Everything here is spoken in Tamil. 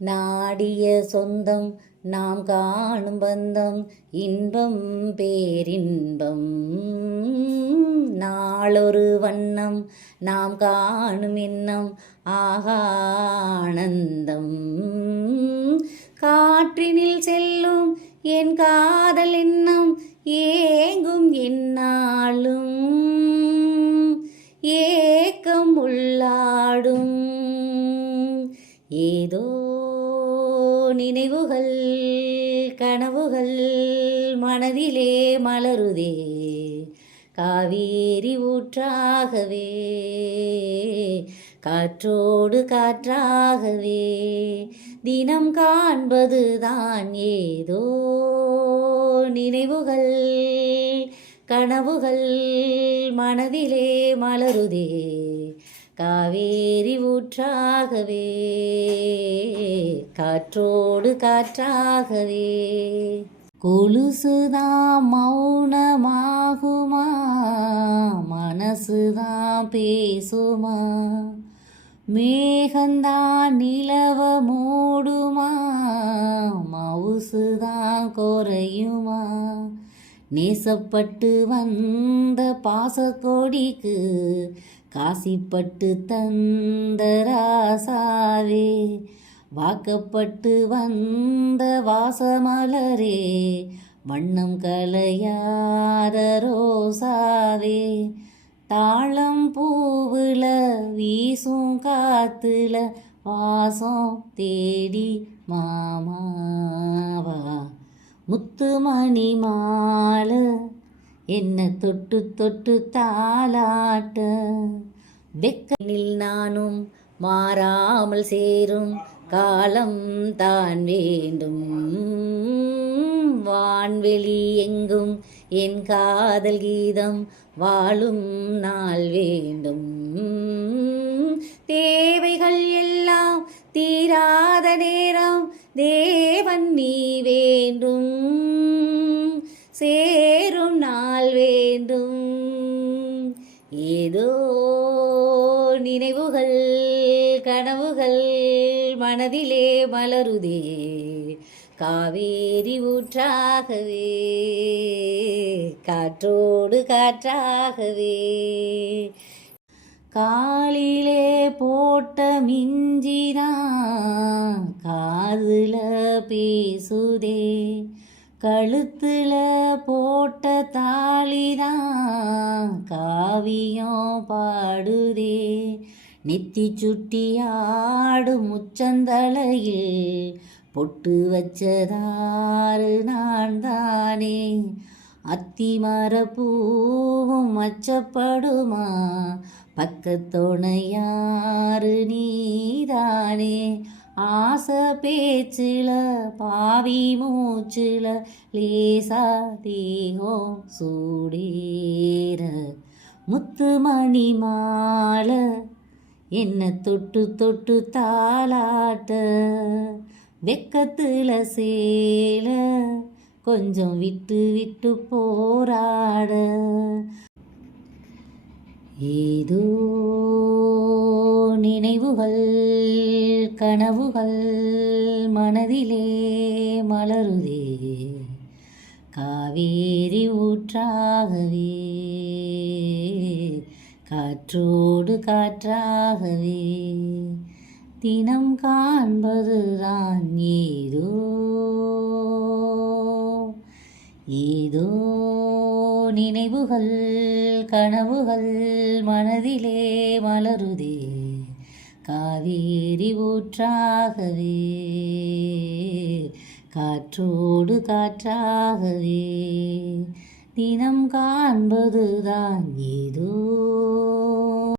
நாடிய சொந்தம் நாம் காணும் பந்தம் இன்பம் பேரின்பம். நாளொரு வண்ணம் நாம் காணும் எண்ணம் ஆகானந்தம். காற்றினில் செல்லும் என் காதல் எண்ணம் ஏங்கும் என்னாலும் ஏக்கம் உள்ளாடும். ஏதோ நினைவுகள் கனவுகள் மனதிலே மலருதே காவேரி ஊற்றாகவே காற்றோடு காற்றாகவே தினம் காண்பதுதான் ஏதோ நினைவுகள் கனவுகள் மனதிலே மலருதே காவேரி ஊற்றாகவே காற்றோடு காற்றாகவே. கொலுசுதான் மௌனமாகுமா மனசுதான் பேசுமா மேகந்தான் நிலவ மூடுமா மவுசுதான் குறையுமா. நேசப்பட்டு வந்த பாசக்கொடிக்கு காசிப்பட்டு தந்த ராசாவே வாக்கப்பட்டு வந்த வாசமலரே வண்ணம் கலையாத ரோசாவே. தாளம் பூவுல வீசும் காத்துல வாசம் தேடி மாமாவா முத்துமணி மாலை என்ன தொட்டு தொட்டு தாலாட்ட. வெக்கனில் நானும் மாறாமல் சேரும் காலம் தான் வேண்டும். வான்வெளி எங்கும் என் காதல் கீதம் வாழும் நாள் வேண்டும். தேவைகள் எல்லாம் தீராத நேரம் தேவன் நீ வேண்டும் சேரும் நாள் வேண்டும். ஏதோ நினைவுகள் கனவுகள் மனதிலே மலருதே காவேரி ஊற்றாகவே காற்றோடு காற்றாகவே. காலிலே போட்ட மிஞ்சிதான் காதுல பேசுதே கழுத்துல போட்ட தாளிதான் காவியம் பாடுதே. நெத்தி சுட்டி ஆடும் முச்சந்தலையில் பொட்டு வச்சதாறு நான் தானே. அத்திமர பூவும் அச்சப்படுமா பக்கத்தோணையாறு நீதானே. ஆசை பேச்சில பாவி மூச்சில லேசா தேகம் சூடேற முத்துமணி மாலை என்ன தொட்டு தொட்டு தாலாட்ட. வெக்கத்துல சேல கொஞ்சம் விட்டு விட்டு போராட. ஏதோ நினைவுகள் கனவுகள் மனதிலே மலருதே காவேரி ஊற்றாகவே காற்றோடு காற்றாகவே தினம் காண்பதுதான் ஏதோ ஏதோ நினைவுகள் கனவுகள் மனதிலே மலருதே காவேரி ஊற்றாகவே காற்றோடு காற்றாகவே தினம் காண்பதுதான் ஏதோ.